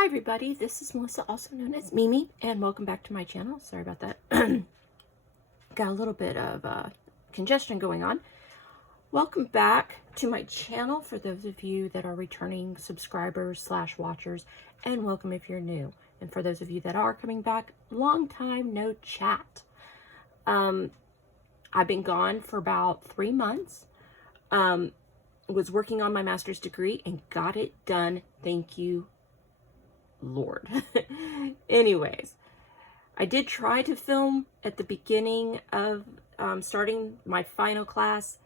Hi everybody, this is Melissa, also known as Mimi, and welcome back to my channel. Sorry about that. Got a little bit of congestion going on. Welcome back to my channel for those of you that are returning subscribers / watchers, and welcome if you're new. And for those of you that are coming back, long time no chat. I've been gone for about 3 months. Was working on my master's degree and got it done. Thank you, Lord. Anyways, I did try to film at the beginning of starting my final class.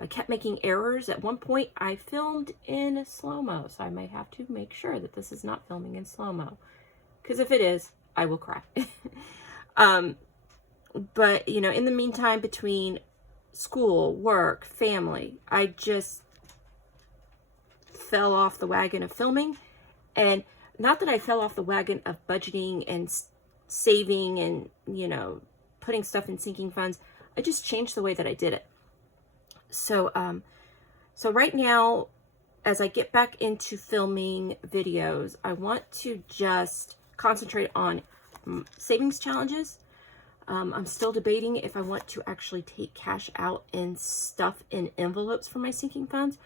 I kept making errors. At one point, I filmed in slow-mo, so I might have to make sure that this is not filming in slow-mo, because if it is, I will cry. But, you know, in the meantime, between school, work, family, I just fell off the wagon of filming. And not that I fell off the wagon of budgeting and saving and, you know, putting stuff in sinking funds. I just changed the way that I did it. So, so right now, as I get back into filming videos, I want to just concentrate on savings challenges. I'm still debating if I want to actually take cash out and stuff in envelopes for my sinking funds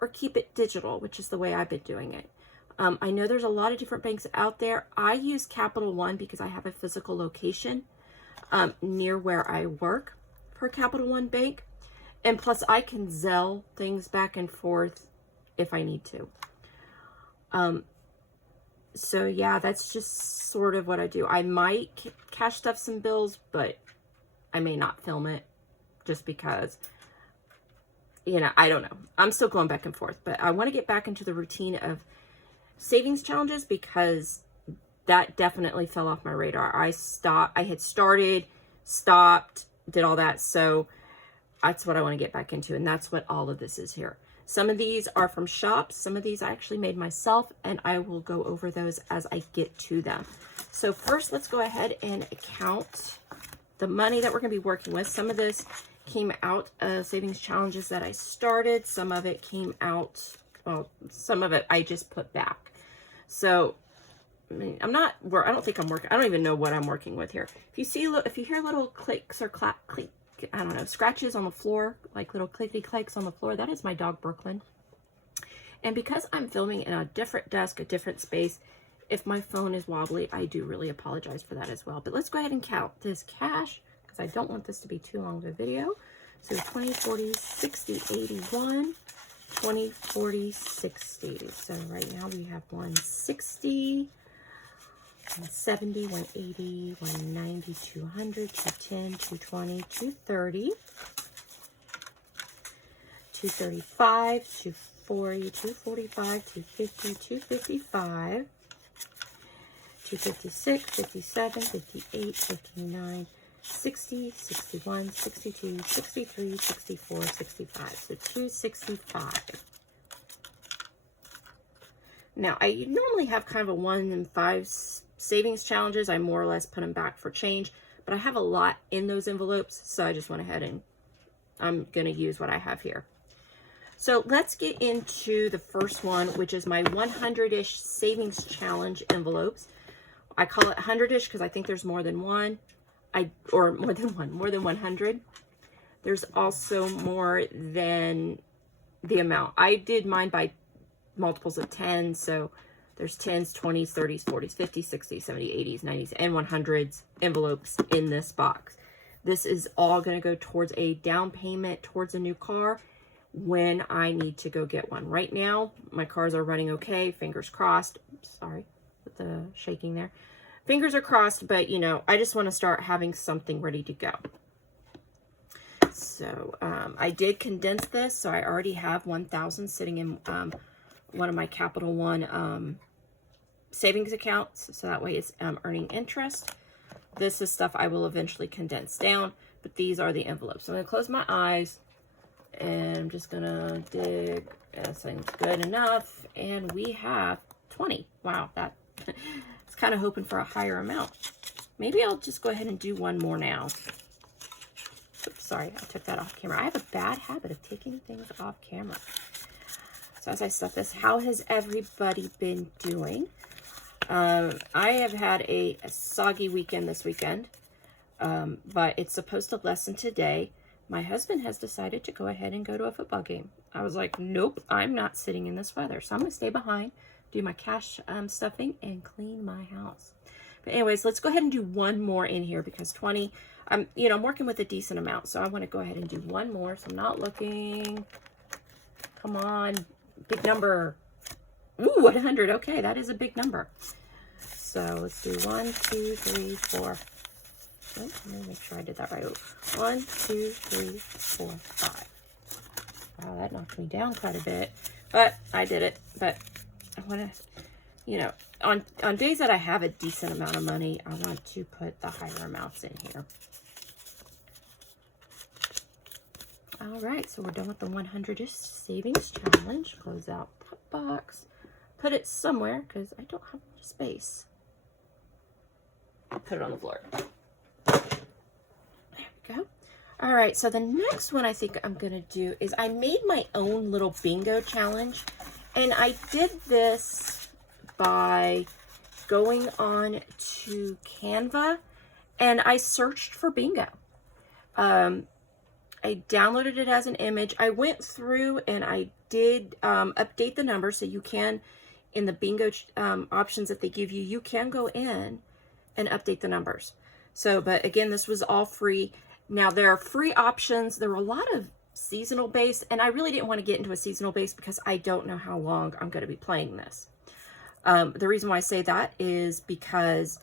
or keep it digital, which is the way I've been doing it. I know there's a lot of different banks out there. I use Capital One because I have a physical location near where I work for Capital One Bank. And plus I can Zelle things back and forth if I need to. So yeah, that's just sort of what I do. I might cash stuff some bills, but I may not film it just because, you know, I don't know. I'm still going back and forth, but I want to get back into the routine of savings challenges because that definitely fell off my radar. I had started, stopped, did all that. So that's what I want to get back into. And that's what all of this is here. Some of these are from shops. Some of these I actually made myself, and I will go over those as I get to them. So first, let's go ahead and count the money that we're going to be working with. Some of this came out of savings challenges that I started. Some of it came out, well, some of it I just put back. So I mean, I don't think I'm working. I don't even know what I'm working with here. If you hear little clicks or click, I don't know, scratches on the floor, like little clicky clicks on the floor, that is my dog Brooklyn. And because I'm filming in a different desk, a different space, if my phone is wobbly, I do really apologize for that as well. But let's go ahead and count this cash, because I don't want this to be too long of a video. So 20, 40, 60, 81, 20, 40, 60. So right now we have 160, 170, 180, 190, 200, 210, 220, 230, 235, 240, 245, 250, 255, 256, 57, 58, 59, 60, 61, 62, 63, 64, 65. So 265. Now, I normally have kind of a 1 in 5 savings challenges. I more or less put them back for change, but I have a lot in those envelopes, so I just went ahead and I'm going to use what I have here. So let's get into the first one, which is my 100-ish savings challenge envelopes. I call it 100-ish because I think there's more than one, more than 100. There's also more than the amount. I did mine by multiples of 10, so there's 10s, 20s, 30s, 40s, 50s, 60s, 70s, 80s, 90s, and 100s envelopes in this box. This is all going to go towards a down payment towards a new car when I need to go get one. Right now, my cars are running okay, fingers crossed. Sorry with the shaking there. Fingers are crossed, but, you know, I just want to start having something ready to go. So I did condense this, so I already have 1,000 sitting in one of my Capital One savings accounts, so that way it's earning interest. This is stuff I will eventually condense down, but these are the envelopes. So I'm going to close my eyes, and I'm just going to dig. That seems good enough, and we have 20. Wow, that it's kind of hoping for a higher amount. Maybe I'll just go ahead and do one more now. Oops, sorry, I took that off camera. I have a bad habit of taking things off camera. So as I stuff this, how has everybody been doing? I have had a soggy weekend this weekend, but it's supposed to lessen today. My husband has decided to go ahead and go to a football game. I was like, nope, I'm not sitting in this weather. So I'm going to stay behind, do my cash stuffing, and clean my house. But anyways, let's go ahead and do one more in here because 20, I'm working with a decent amount. So I want to go ahead and do one more. So I'm not looking. Come on, big number. Ooh, 100. Okay, that is a big number. So let's do 1, 2, 3, 4. Oh, let me make sure I did that right. 1, 2, 3, 4, 5. Wow, that knocked me down quite a bit, but I did it. But I want to, on days that I have a decent amount of money, I want to put the higher amounts in here. All right, so we're done with the 100 savings challenge. Close out that box. Put it somewhere because I don't have much space. I'll put it on the floor. There we go. All right, so the next one I think I'm going to do is I made my own little bingo challenge. And I did this by going on to Canva and I searched for bingo. I downloaded it as an image. I went through and I did update the numbers so you can, in the bingo options that they give you, you can go in and update the numbers. So, but again, this was all free. Now there are free options. There were a lot of seasonal based, and I really didn't want to get into a seasonal base because I don't know how long I'm going to be playing this. The reason why I say that is because,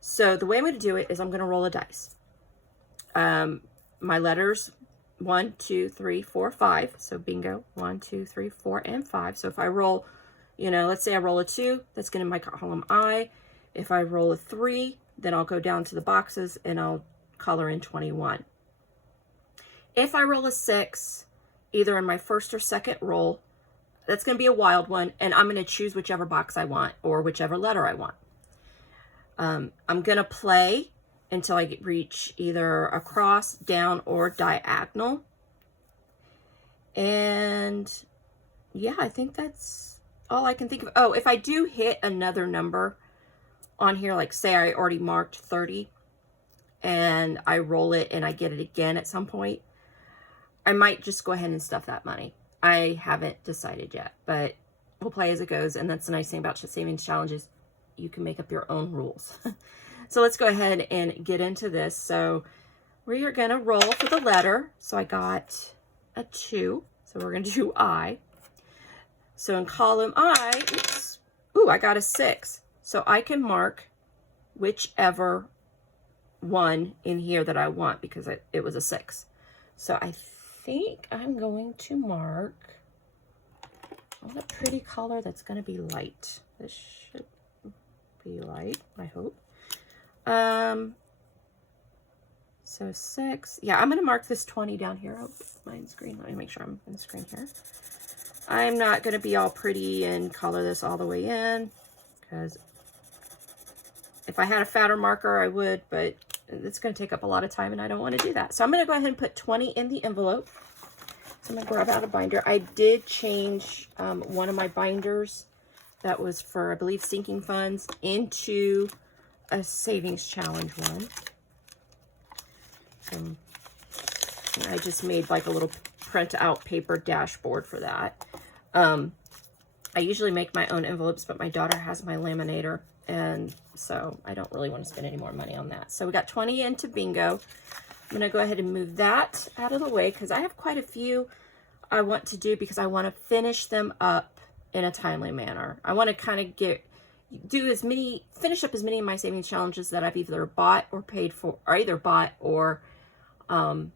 so the way I'm going to do it is I'm going to roll a dice. My letters 1, 2, 3, 4, 5. So bingo, 1, 2, 3, 4, and 5. So if I roll, let's say I roll a 2, that's going to be my column I. If I roll a 3, then I'll go down to the boxes and I'll color in 21. If I roll a 6, either in my first or second roll, that's going to be a wild one, and I'm going to choose whichever box I want or whichever letter I want. I'm going to play until I reach either across, down, or diagonal. And yeah, I think that's all I can think of. Oh, if I do hit another number on here, like say I already marked 30 and I roll it and I get it again at some point, I might just go ahead and stuff that money. I haven't decided yet, but we'll play as it goes. And that's the nice thing about savings challenges. You can make up your own rules. So let's go ahead and get into this. So we are going to roll for the letter. So I got a 2. So we're going to do I. So in column I, I got a 6. So I can mark whichever one in here that I want because it was a 6. So I think I'm going to mark a pretty color that's going to be light. This should be light, I hope. So 6. Yeah, I'm going to mark this 20 down here. Oh, mine's green. Let me make sure I'm in the screen here. I'm not going to be all pretty and color this all the way in because if I had a fatter marker, I would, but it's going to take up a lot of time and I don't want to do that. So I'm going to go ahead and put 20 in the envelope. So I'm going to grab out a binder. I did change one of my binders that was for, I believe, sinking funds into a savings challenge one. I just made like a little print out paper dashboard for that. I usually make my own envelopes, but my daughter has my laminator, and so I don't really want to spend any more money on that. So we got 20 into bingo. I'm going to go ahead and move that out of the way because I have quite a few I want to do because I want to finish them up in a timely manner. I want to kind of finish up as many of my savings challenges that I've either bought or paid for, or either bought or, I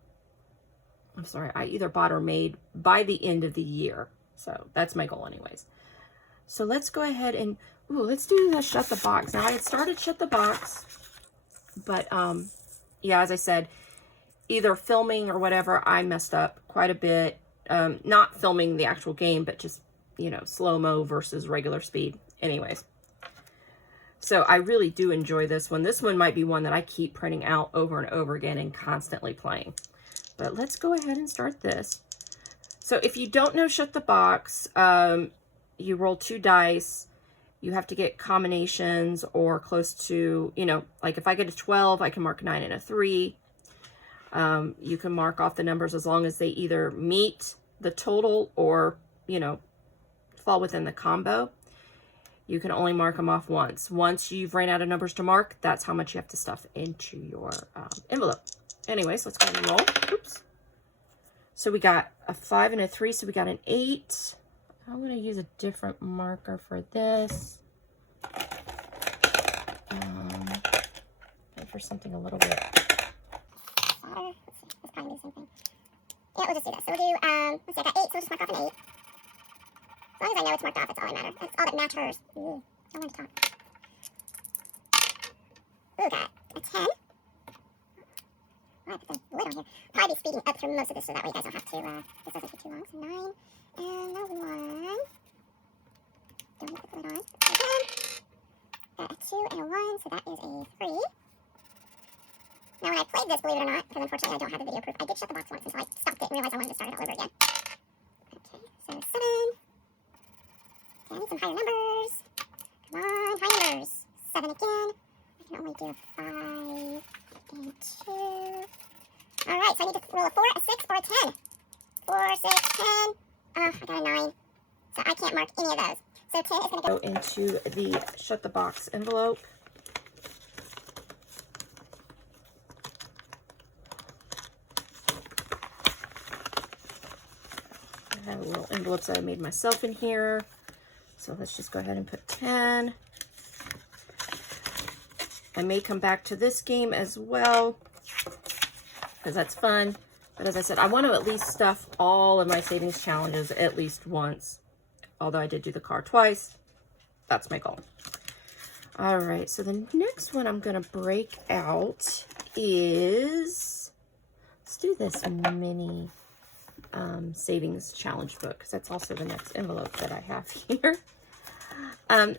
either bought or made by the end of the year. So that's my goal anyways. So let's go ahead and, let's do the shut the box. Now I had started shut the box, but yeah, as I said, either filming or whatever, I messed up quite a bit. Not filming the actual game, but just, slow-mo versus regular speed. Anyways. So I really do enjoy this one. This one might be one that I keep printing out over and over again and constantly playing. But let's go ahead and start this. So if you don't know shut the box, you roll 2 dice You have to get combinations or close to, you know, like if I get a 12, I can mark 9 and a 3. You can mark off the numbers as long as they either meet the total or, you know, fall within the combo. You can only mark them off once. Once you've ran out of numbers to mark, that's how much you have to stuff into your envelope. Anyways, let's go ahead and roll. Oops. So we got a 5 and a 3, so we got an 8. I'm going to use a different marker for this. And for something a little bit. Let's see, let's probably do the same thing. Yeah, we'll just do this. So we'll do, let's see, I got 8, so we'll just mark off an 8. As long as I know it's marked off, that's all that matters. That's all that matters. Ooh, I want to talk. Ooh, got a 10. Oh, I put the lid on here. Probably be speeding up through most of this so that way you guys don't have to, this doesn't take too long. So 9 and a 1. Don't put the lid on. Got a 2 and a 1, so that is a 3. Now, when I played this, believe it or not, because unfortunately I don't have the video proof, I did shut the box once until I stopped it and realized I wanted to start it all over again. Okay, so 7. Okay, I need some higher numbers. Come on, high numbers. 7 again. I can only do a 5 and 2. Alright, so I need to roll a 4, a 6, or a 10. 4, 6, 10. Oh, I got a 9. So I can't mark any of those. So 10 is going to Go into the shut the box envelope. I have little envelopes that I made myself in here. So let's just go ahead and put 10. I may come back to this game as well because that's fun. But as I said, I want to at least stuff all of my savings challenges at least once. Although I did do the car twice. That's my goal. All right, so the next one I'm going to break out is, let's do this mini savings challenge book, because that's also the next envelope that I have here.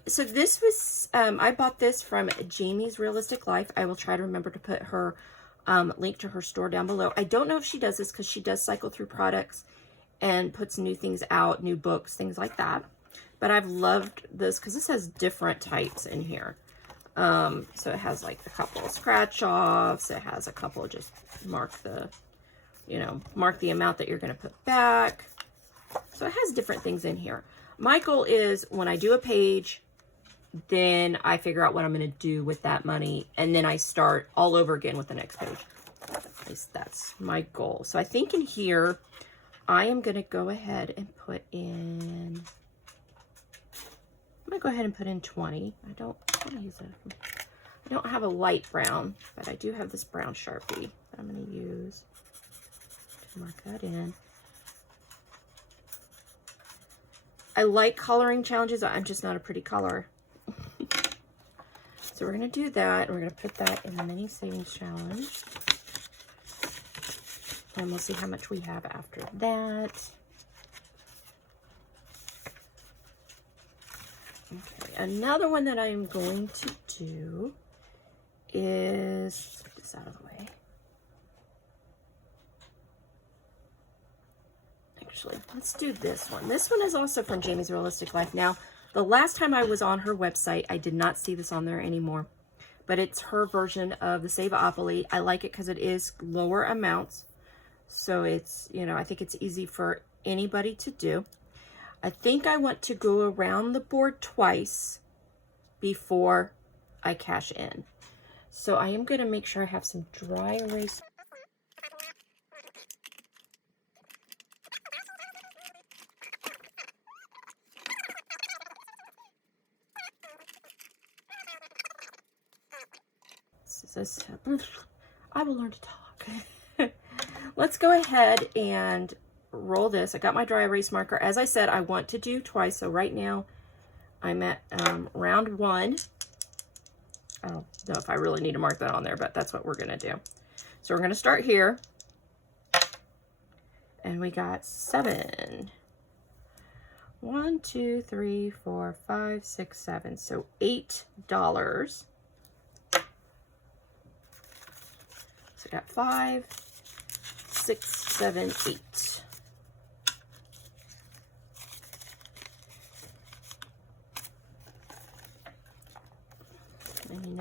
So this was, I bought this from Jaime's Realistic Life. I will try to remember to put her link to her store down below. I don't know if she does this because she does cycle through products and puts new things out, new books, things like that. But I've loved this because this has different types in here. So it has like a couple of scratch offs. It has a couple of just mark the, you know, mark the amount that you're going to put back. So it has different things in here. My goal is when I do a page, then I figure out what I'm going to do with that money. And then I start all over again with the next page. At least that's my goal. So I think in here, I am going to go ahead and put in, I'm going to go ahead and put in 20. I don't have a light brown, but I do have this brown Sharpie that I'm going to use to mark that in. I like coloring challenges. I'm just not a pretty color. So we're going to do that. And we're going to put that in the mini savings challenge. And we'll see how much we have after that. Okay, another one that I'm going to do is, get this out of the way. Actually, let's do this one. This one is also from Jaime's Realistic Life. Now, the last time I was on her website, I did not see this on there anymore, but it's her version of the Save-Opoly. I like it because it is lower amounts. So it's, you know, I think it's easy for anybody to do. I think I want to go around the board twice before I cash in. So I am going to make sure I have some dry erase. I will learn to talk. Let's go ahead and roll this. I got my dry erase marker. As I said, I want to do twice. So right now I'm at round 1. I don't know if I really need to mark that on there, but that's what we're going to do. So we're going to start here. And we got 7. 1, 2, 3, 4, 5, 6, 7. So $8. So I got 5, 6, 7, 8.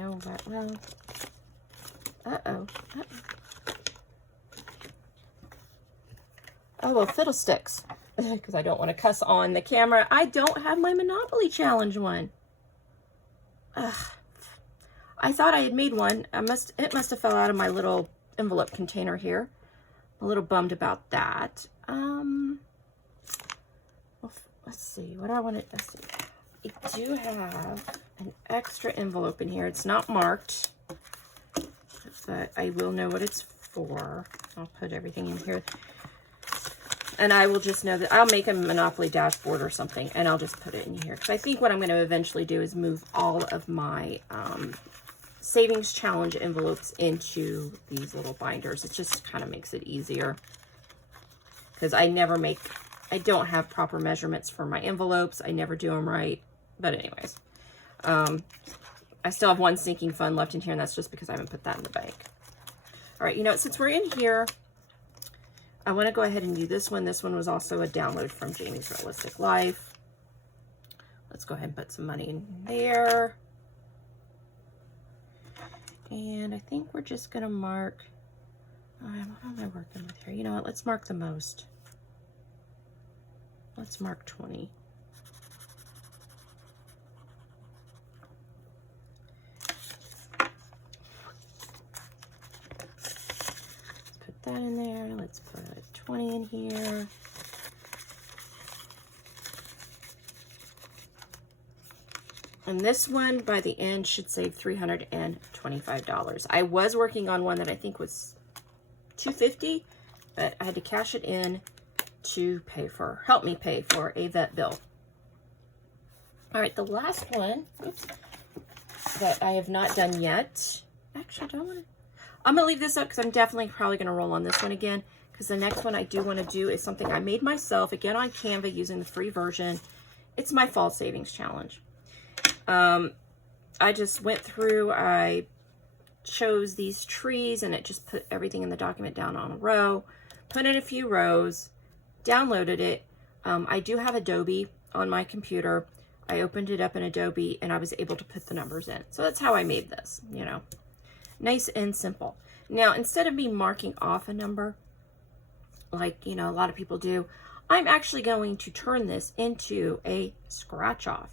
know that. Well, uh-oh. Oh, well, fiddlesticks. Because I don't want to cuss on the camera. I don't have my Monopoly Challenge one. Ugh. I thought I had made one. It must have fell out of my little envelope container here. I'm a little bummed about that. Well, let's see. What I wanted. Let's see. I do have an extra envelope in here. It's not marked, but I will know what it's for. I'll put everything in here. And I will just know that I'll make a Monopoly dashboard or something, and I'll just put it in here. Because I think what I'm going to eventually do is move all of my Savings Challenge envelopes into these little binders. It just kind of makes it easier. Because I don't have proper measurements for my envelopes. I never do them right. But anyways, I still have one sinking fund left in here, and that's just because I haven't put that in the bank. All right, since we're in here, I want to go ahead and do this one. This one was also a download from Jaime's Realistic Life. Let's go ahead and put some money in there. And I think we're just going to mark, what am I working with here? You know what, let's mark the most. Let's mark 20. Let's put that in there. Let's put 20 in here. And this one, by the end, should save $325. I was working on one that I think was $250, but I had to cash it in to help me pay for a vet bill. All right, the last one, oops, that I have not done yet. Actually, I'm gonna leave this up because I'm definitely probably gonna roll on this one again, because the next one I do want to do is something I made myself, again on Canva using the free version. It's my fall savings challenge. I just went through, I chose these trees, and it just put everything in the document down on a row, put in a few rows, downloaded it. I do have Adobe on my computer. I opened it up in Adobe, and I was able to put the numbers in. So that's how I made this, nice and simple. Now, instead of me marking off a number, like, a lot of people do, I'm actually going to turn this into a scratch off.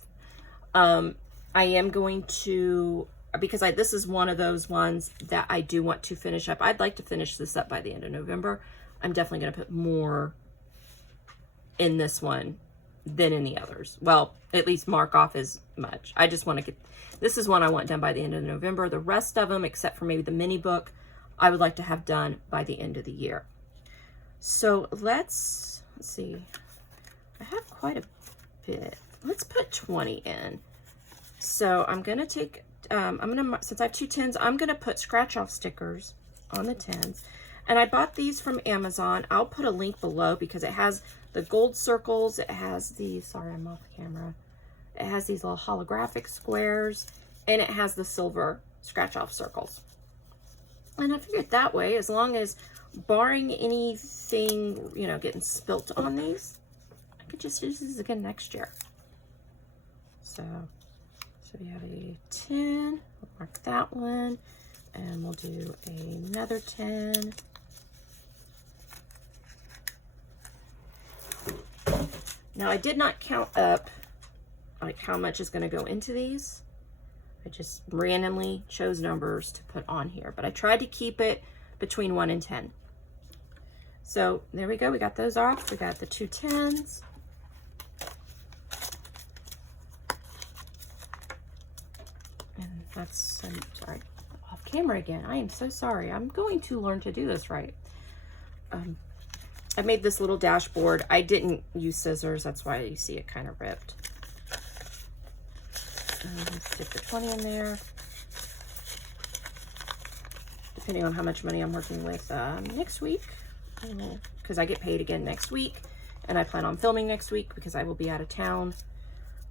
I am going to, because this is one of those ones that I do want to finish up. I'd like to finish this up by the end of November. I'm definitely going to put more in this one than in the others. Well, at least mark off as much. I just want to this is one I want done by the end of November. The rest of them, except for maybe the mini book, I would like to have done by the end of the year. So let's see. I have quite a bit. Let's put 20 in. So I'm going to take, since I have 2 tins, I'm going to put scratch off stickers on the tins. And I bought these from Amazon. I'll put a link below because it has the gold circles. It has these, sorry, I'm off camera. It has these little holographic squares, and it has the silver scratch off circles. And I figured that way, as long as barring anything, getting spilt on these, I could just use these again next year. So we have a 10, we'll mark that one, and we'll do another 10. Now, I did not count up like how much is going to go into these. I just randomly chose numbers to put on here, but I tried to keep it between 1 and 10. So there we go. We got those off. We got the 2 10s. And that's, I'm sorry, off camera again. I am so sorry. I'm going to learn to do this right. I made this little dashboard. I didn't use scissors. That's why you see it kind of ripped. Let's stick the 20 in there. Depending on how much money I'm working with next week, because I get paid again next week, and I plan on filming next week because I will be out of town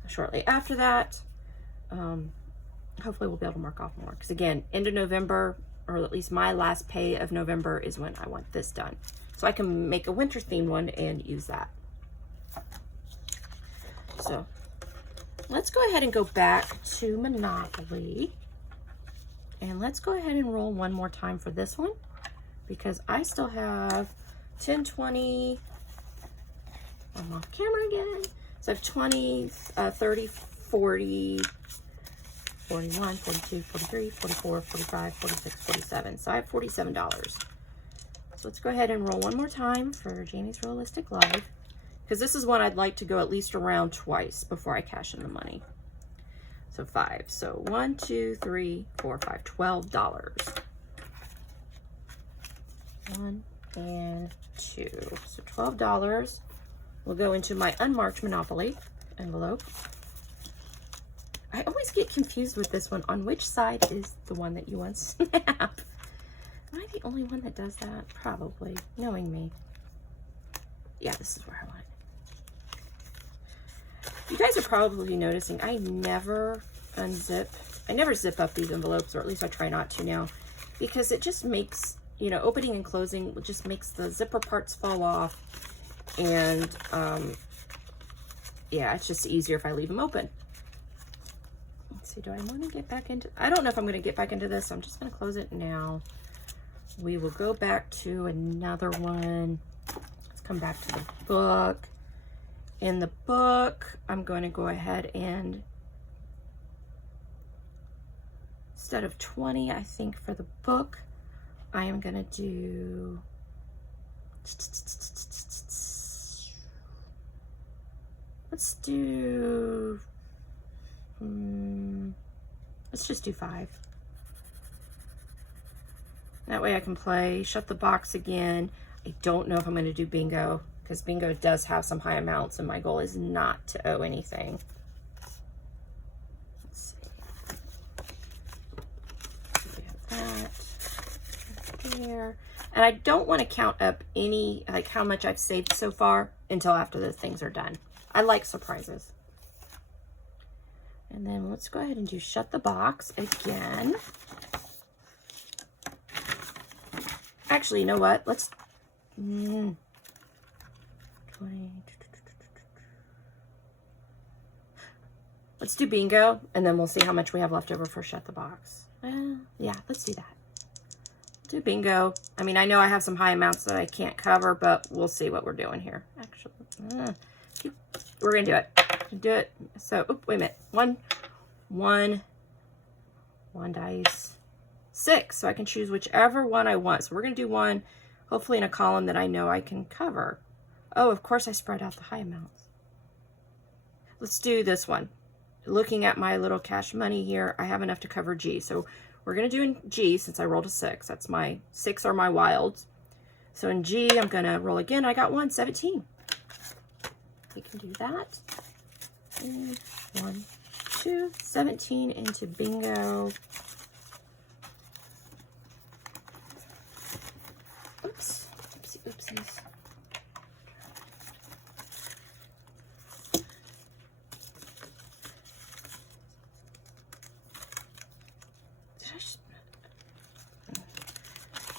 shortly after that. Hopefully we'll be able to mark off more, because again, end of November, or at least my last pay of November, is when I want this done. So I can make a winter themed one and use that. So let's go ahead and go back to Monopoly. And let's go ahead and roll one more time for this one, because I still have 10, 20, I'm off camera again. So I have 20, 30, 40, 41, 42, 43, 44, 45, 46, 47. So I have $47. So let's go ahead and roll one more time for Jaime's Realistic Life, because this is one I'd like to go at least around twice before I cash in the money. So 5. So 1, 2, 3, 4, 5, $12. 1 and 2. So $12 will go into my unmarked Monopoly envelope. I always get confused with this one. On which side is the one that you want to snap? Am I the only one that does that? Probably, knowing me. Yeah, this is where I want it. You guys are probably noticing I never unzip. I never zip up these envelopes, or at least I try not to now, because it just makes, you know, opening and closing just makes the zipper parts fall off. And yeah, it's just easier if I leave them open. Let's see, do I want to get back into, I don't know if I'm going to get back into this, so I'm just going to close it now. We will go back to another one. Let's come back to the book. In the book, I'm going to go ahead and, instead of 20, I think for the book, I am going to do, let's do, let's just do 5. That way I can play Shut the Box again. I don't know if I'm going to do bingo, because bingo does have some high amounts, and my goal is not to owe anything. Let's see. We have that there. And I don't want to count up any, like how much I've saved so far until after the things are done. I like surprises. And then let's go ahead and do Shut the Box again. Actually, you know what? Let's 20. Let's do bingo, and then we'll see how much we have left over for Shut the Box. Yeah, let's do that. Do bingo. I mean, I know I have some high amounts that I can't cover, but we'll see what we're doing here. Actually, we're gonna do it. Do it. So, wait a minute. One dice. 6. So I can choose whichever one I want. So we're gonna do one, hopefully in a column that I know I can cover. Oh, of course I spread out the high amounts. Let's do this one. Looking at my little cash money here, I have enough to cover G. So we're going to do in G since I rolled a 6. That's my 6 are my wilds. So in G, I'm going to roll again. I got 1, 17. We can do that. And 1, 2, 17 into bingo. Oops. Oopsie, oopsies.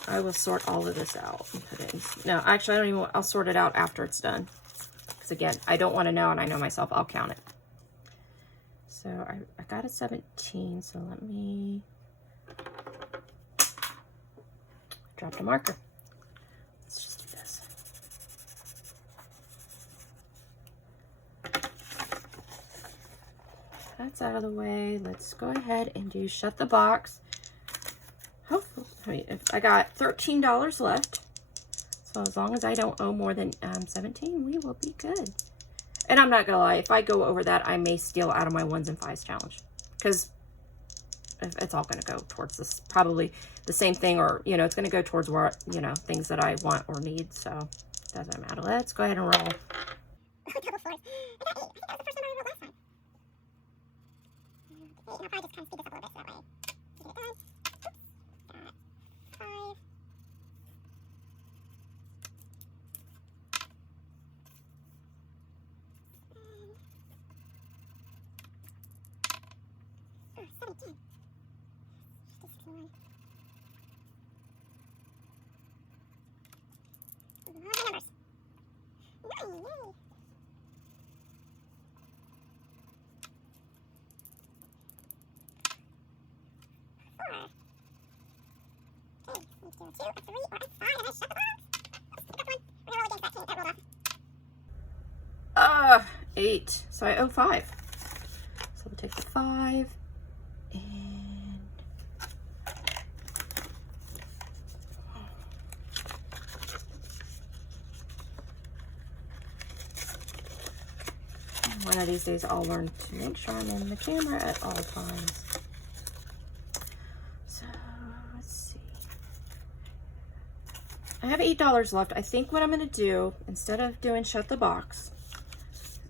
I will sort all of this out and put it in. No, actually, I don't even, I'll sort it out after it's done. Because again, I don't want to know, and I know myself, I'll count it. So I got a 17, so let me drop the marker. Let's just do this. That's out of the way. Let's go ahead and do Shut the Box. Hopefully, if I got $13 left, so as long as I don't owe more than 17, we will be good. And I'm not gonna lie, if I go over that, I may steal out of my 1s and 5s challenge, because it's all gonna go towards this, probably the same thing, or you know, it's gonna go towards where, you know, things that I want or need. So doesn't matter. Let's go ahead and roll. Double 4s. I got 8. I think that was the first number I wrote last time. 8, and I'll probably just kind of speed this up a little bit so that way we get it done. Got 5. Oh, 17. Just one. A lot of numbers. 9, yay. 4. 2, a 3, or a 5, and I shut the box. Let's pick up one. We're gonna roll against that 10 that rolled off. 8. So I owe 5. So we'll take the 5 and one of these days I'll learn to make sure I'm in the camera at all times. So let's see. I have $8 left. I think what I'm going to do, instead of doing shut the box,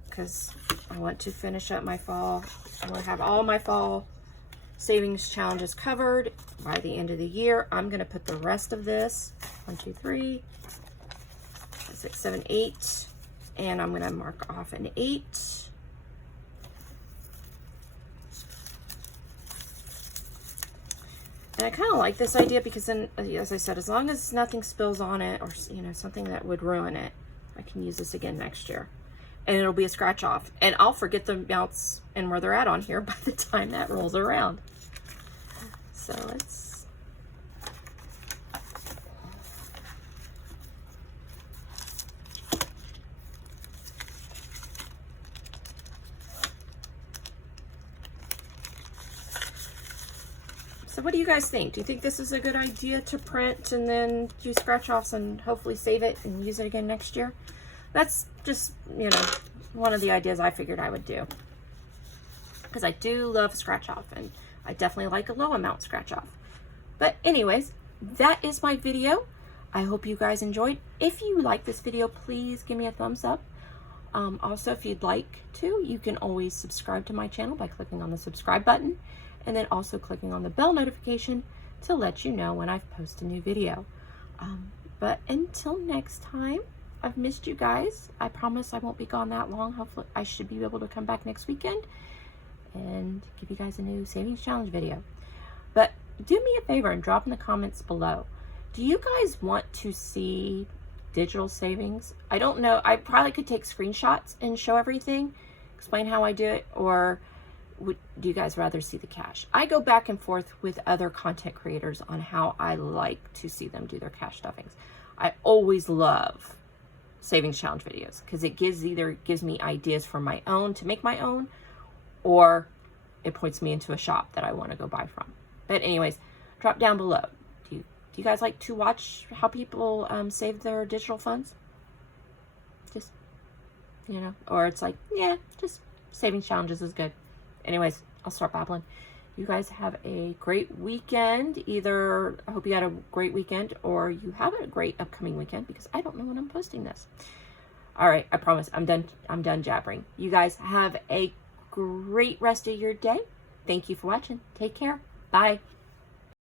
because I want to finish up my fall, I want to have all my fall savings challenges covered by the end of the year. I'm going to put the rest of this, 1, 2, 3, 6, 7, 8, and I'm going to mark off an 8. And I kind of like this idea because then, as I said, as long as nothing spills on it or, you know, something that would ruin it, I can use this again next year. And it'll be a scratch off. And I'll forget the amounts and where they're at on here by the time that rolls around. So let's... So what do you guys think? Do you think this is a good idea to print and then do scratch offs and hopefully save it and use it again next year? That's just, you know, one of the ideas I figured I would do. Because I do love scratch off and I definitely like a low amount scratch off. But anyways, that is my video. I hope you guys enjoyed. If you like this video, please give me a thumbs up. Also, if you'd like to, you can always subscribe to my channel by clicking on the subscribe button. And then also clicking on the bell notification to let you know when I've posted a new video. But until next time, I've missed you guys. I promise I won't be gone that long. Hopefully I should be able to come back next weekend and give you guys a new savings challenge video. But do me a favor and drop in the comments below. Do you guys want to see digital savings? I don't know. I probably could take screenshots and show everything, explain how I do it, or do you guys rather see the cash? I go back and forth with other content creators on how I like to see them do their cash stuffings. I always love savings challenge videos because it either gives me ideas for my own to make my own, or it points me into a shop that I want to go buy from. But anyways, drop down below. Do you guys like to watch how people save their digital funds? Just, you know, or it's like, yeah, just savings challenges is good. Anyways, I'll start babbling. You guys have a great weekend. Either I hope you had a great weekend or you have a great upcoming weekend because I don't know when I'm posting this. All right, I promise I'm done jabbering. You guys have a great rest of your day. Thank you for watching. Take care. Bye.